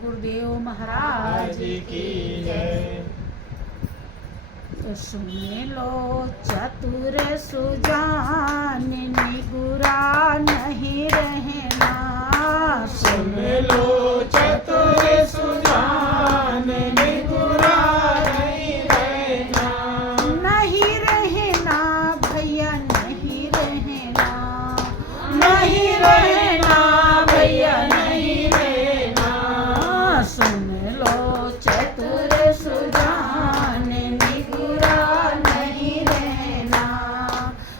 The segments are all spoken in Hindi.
सदगुरुदेव महाराज की जय। तो सुन लो चतुर सुजान निगुरा नहीं रहना, सुन लो चतुर सुजान निगुरा नहीं रहना, नहीं रहना भैया नहीं रहना, नहीं रहना भैया नहीं रहना, सुन लो चतुर सुजान निगुरा नहीं रहना,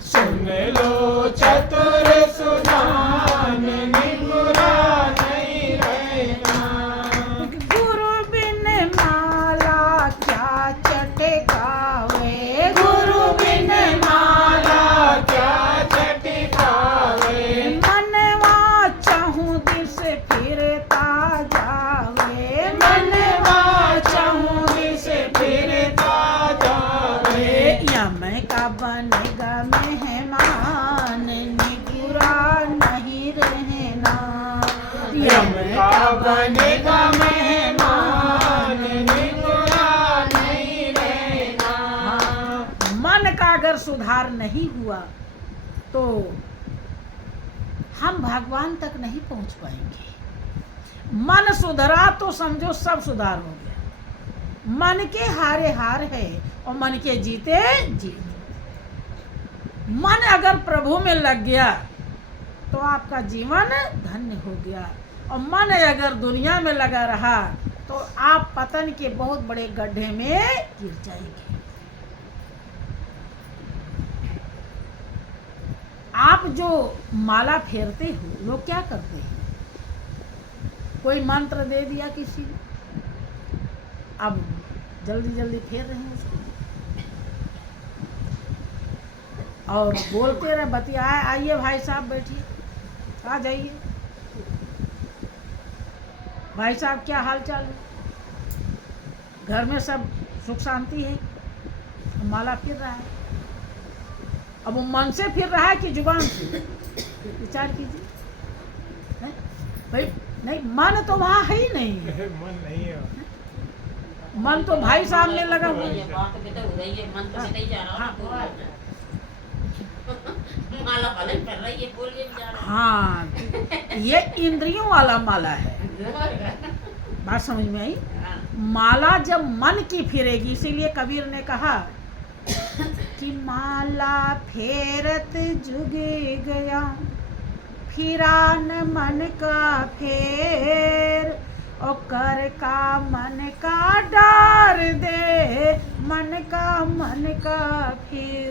सुन लो चतुर सुजान निगुरा नहीं रहना, गुरु बिन माला क्या चटकावे, गुरु बिन माला क्या चटकावे, मनवा चाहूं दिस फिरता जावे, मनवा चाहूं दिस फिरता जावे, यम का बनेगा मेहमान निगुरा नहीं रहना, यम का बनेगा मेहमान निगुरा नहीं रहना, मन का अगर सुधार नहीं हुआ तो हम भगवान तक नहीं पहुंच पाएंगे। मन सुधरा तो समझो सब सुधार हो गया। मन के हारे हार है और मन के जीते जीत। मन अगर प्रभु में लग गया तो आपका जीवन धन्य हो गया, और मन अगर दुनिया में लगा रहा तो आप पतन के बहुत बड़े गड्ढे में गिर जाएंगे। आप जो माला फेरते हो लोग क्या करते हैं, कोई मंत्र दे दिया किसी ने, अब जल्दी जल्दी फेर रहे हैं उसको और बोलते रहे बतियाए, आइए भाई साहब बैठिए, आ जाइए भाई साहब क्या हाल चाल है, घर में सब सुख शांति है। माला फिर रहा है, अब वो मन से फिर रहा है कि जुबान से, विचार कीजिए। हैं? भाई नहीं, मन तो वहाँ है ही नहीं है, मन नहीं है, मन तो भाई साहब में लगा हुआ है। हाँ, ये इंद्रियों वाला माला है, बात समझ में आई। माला जब मन की फिरेगी, इसीलिए कबीर ने कहा कि माला फेरत जुगे गया, फिरा न मन का फेर, और कर का मन का डार दे, मन का फिर।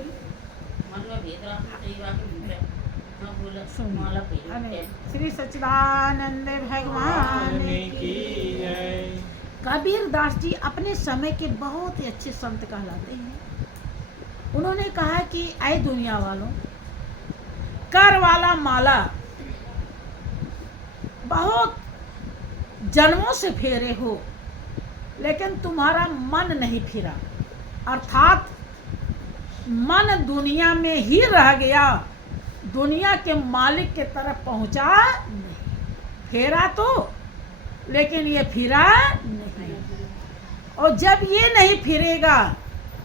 श्री सच्चिदानंद भगवान की जय। कबीर दास जी अपने समय के बहुत ही अच्छे संत कहलाते हैं। उन्होंने कहा कि ऐ दुनिया वालों, कर वाला माला बहुत जन्मों से फेरे हो, लेकिन तुम्हारा मन नहीं फिरा, अर्थात मन दुनिया में ही रह गया, दुनिया के मालिक के तरफ पहुंचा नहीं। फेरा तो, लेकिन ये फिरा नहीं। और जब ये नहीं फिरेगा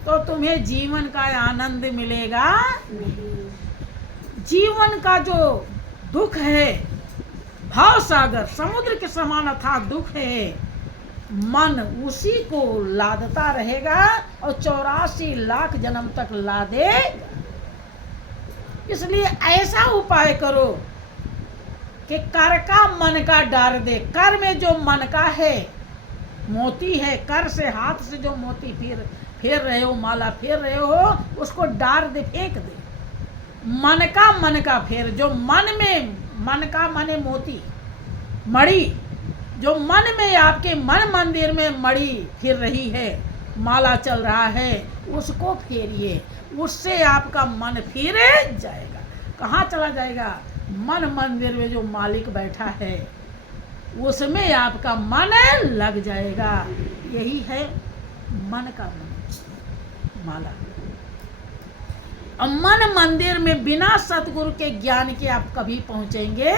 तो तुम्हें जीवन का आनंद मिलेगा नहीं। जीवन का जो दुख है, भाव सागर समुद्र के समान अथाह दुख है, मन उसी को लादता रहेगा और 84 लाख जन्म तक लादेगा। इसलिए ऐसा उपाय करो कि कर का मन का डार दे। कर में जो मन का है, मोती है, कर से हाथ से जो मोती फेर रहे हो, माला फेर रहे हो, उसको डार दे, फेंक दे। मन का फेर, जो मन में, मन का माने मोती, मणि, जो मन में आपके मन मंदिर में मणि फिर रही है, माला चल रहा है, उसको फेरिए, उससे आपका मन फिर जाएगा। कहाँ चला जाएगा? मन मंदिर में जो मालिक बैठा है उसमें आपका मन लग जाएगा। यही है मन का माला। अब मन मंदिर में बिना सतगुरु के ज्ञान के आप कभी पहुंचेंगे।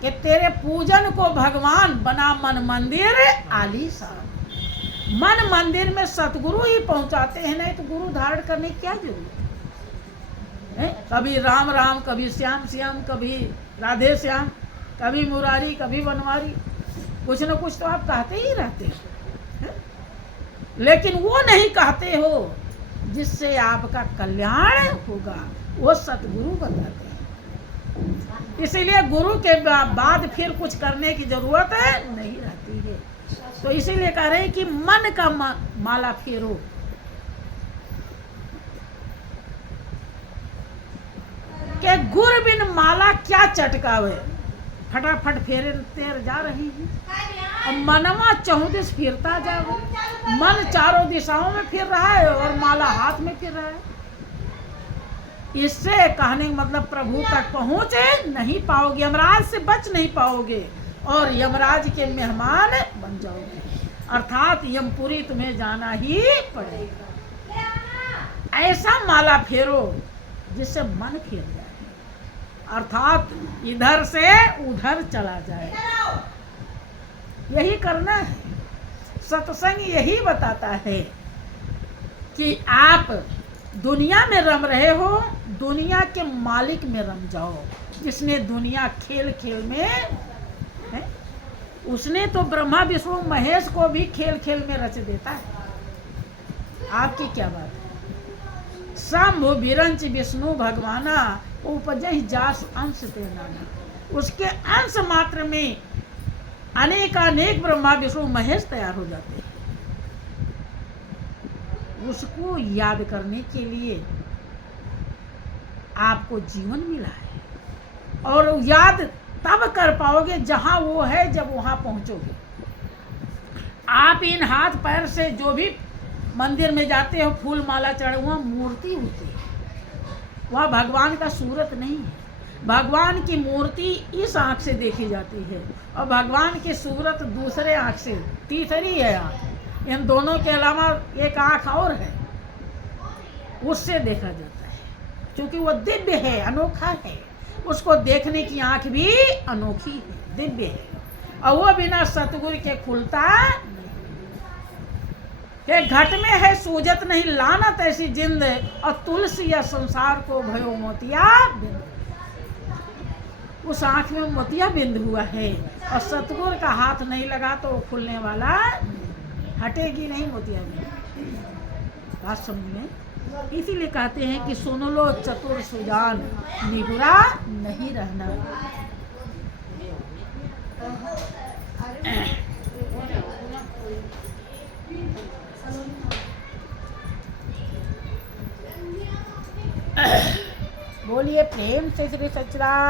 कि तेरे पूजन को भगवान बना मन मंदिर आलीशान। मन मंदिर में सतगुरु ही पहुंचाते हैं, नहीं तो गुरु धारण करने की क्या जरूरत है? कभी राम राम, कभी श्याम श्याम, कभी राधे श्याम, कभी मुरारी, कभी बनवारी, कुछ न कुछ तो आप कहते ही रहते हैं, लेकिन वो नहीं कहते हो जिससे आपका कल्याण होगा, वो सतगुरु बताते हैं। इसीलिए गुरु के बाद फिर कुछ करने की जरूरत नहीं रहती है। तो इसीलिए कह रहे हैं कि मन का माला फेरो। के गुर बिन माला क्या चटकावे, फटाफट फेरे तेर जा रही है और मनवा चौदिस फिरता जावे। मन चारों दिशाओं में फिर रहा है और माला हाथ में फिर रहा है। इससे कहने का मतलब प्रभु तक पहुंचे नहीं पाओगे, यमराज से बच नहीं पाओगे और यमराज के मेहमान बन जाओगे, अर्थात यमपुरी तुम्हें जाना ही पड़ेगा। ऐसा माला फेरो जिससे मन फिर जाए, अर्थात इधर से उधर चला जाए। यही करना है। सत्संग यही बताता है कि आप दुनिया में रम रहे हो, दुनिया के मालिक में रम जाओ। जिसने दुनिया खेल खेल में है, उसने तो ब्रह्मा विष्णु महेश को भी खेल खेल में रच देता है। आपकी क्या बात है? शंभु बिरंच विष्णु भगवाना उपजहि जास अंश ते नाना। उसके अंश मात्र में अनेक ब्रह्मा विष्णु महेश तैयार हो जाते हैं। उसको याद करने के लिए आपको जीवन मिला है और याद तब कर पाओगे जहां वो है, जब वहां पहुंचोगे। आप इन हाथ पैर से जो भी मंदिर में जाते हो, फूल माला चढ़े, वहां मूर्ति होती है, वह भगवान का सूरत नहीं है। भगवान की मूर्ति इस आंख से देखी जाती है और भगवान की सूरत दूसरे आंख से, तीसरी है आंख। इन दोनों के अलावा एक आंख और है, उससे देखा जाता है, क्योंकि वो दिव्य है, अनोखा है। उसको देखने की आंख भी अनोखी है, दिव्य है, और वो बिना सतगुरु के खुलता नहीं। के घट में है सूजत नहीं लानत ऐसी जिंद, और तुलसी या संसार को भयो मोतिया बिंद। उस आंख में मोतिया बिंद हुआ है और सतगुरु का हाथ नहीं लगा तो वो खुलने वाला हटेगी नहीं मोतिया बिंद। बात समझ में? इसीलिए कहते हैं कि सुन लो चतुर सुजान, निगुरा नहीं रहना। बोलिए प्रेम से श्री सच्चिदानंद।